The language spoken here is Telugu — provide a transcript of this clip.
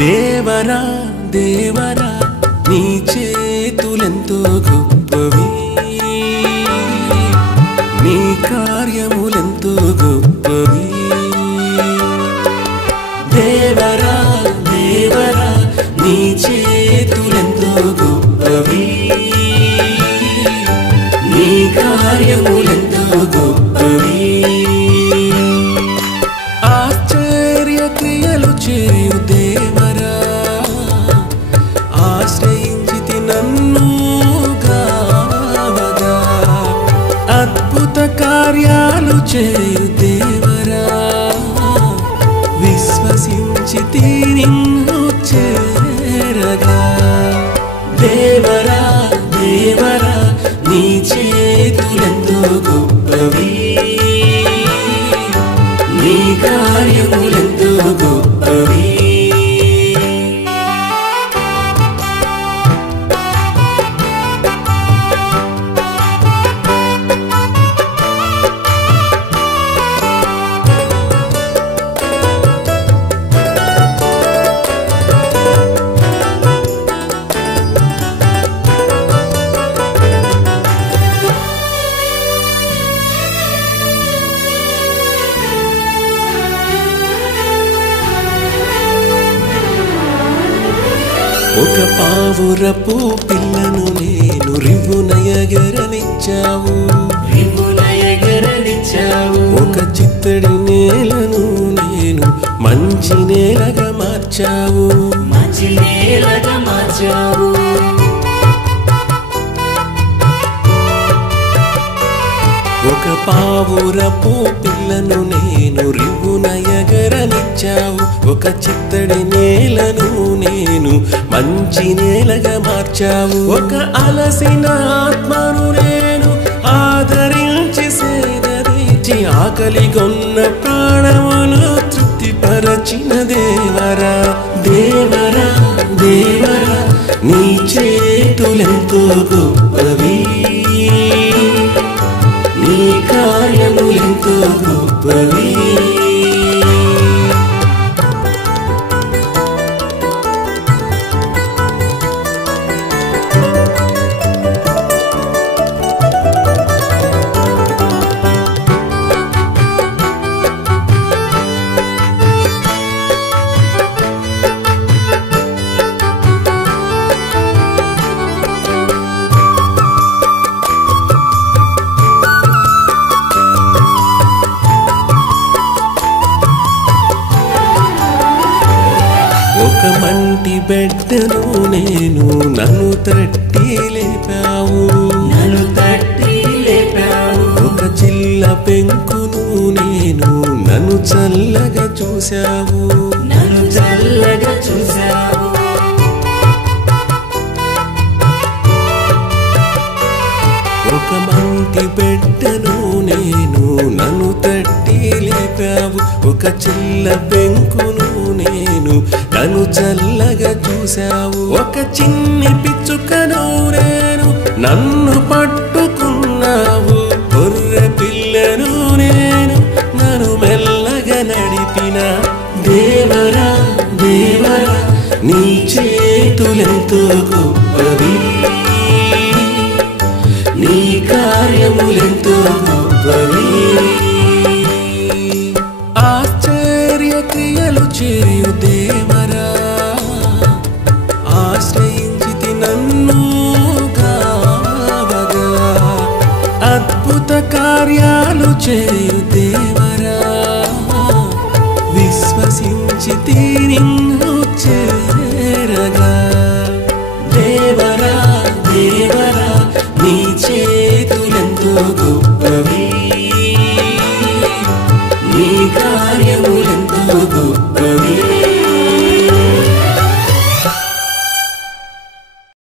దేవరా దేవరా నీ చేతులెంతో గొప్పవి, నీ కార్యములెంతో గొప్పవి. దేవరా దేవరా నీ చేతులెంతో గొప్పవి, నీ కార్యములెంతో గొప్పవి. ఆశ్చర్య క్రియలు చేయు దేవరా, ఆశ్రయించితి నన్ను గావగా. అద్భుత కార్యాలు చేయు దేవరా, విశ్వసించితి నిన్ను చేరగా. దేవరా దేవరా నీ చేతులెంతో గొప్పవి, నీ కార్యములెంతో గొప్పవి. ఒక పావురపు పిల్లను నేను రివ్వున ఎగరనిచ్చావు, ఒక చిత్తడి నేలను నేను మంచి నేలగా మార్చావు. ఒక పావురపు పిల్లను నేను రివ్వున ఎగరనిచ్చావు, ఒక చిత్తడి నేలను నేను మంచి నేలగా మార్చావు. ఒక అలసిన ఆత్మను నేను ఆదరించి సేదరించి, ఆకలిగొన్న ప్రాణమును తృప్తిపరచిన దేవరా. దేవరా దేవరా నీ చేతులెంతో గొప్పవి, నీ కార్యములెంతో గొప్పవి. ఒక మంటి బిడ్డను నేను నన్ను తట్టి లేపావు, ఒక చిల్ల పెంకును నేను నన్ను చల్లగా చూశావు. ఒక మంటి బిడ్డను నేను నన్ను తట్టి లేపావు, ఒక చిల్ల పెంకును నేను నన్ను చల్లగా చూశావు. ఒక చిన్ని పిచ్చుకను నేను నన్ను పట్టుకున్నావు, గొర్రె పిల్లను నేను నన్ను మెల్లగా నడిపిన. దేవరా దేవరా నీ చేతులెంతో గొప్పవి, నీ కార్యములెంతో గొప్పవి. ఆశ్చర్య క్రియలు చేయు దేవరా, ఆశ్రయించితి నన్ను గావగా. అద్భుత కార్యాలు చేయు దేవరా, విశ్వసించితి నిన్ను చేరగా. దేవరా దేవరా నీ చేతులెంతో గొప్పవి,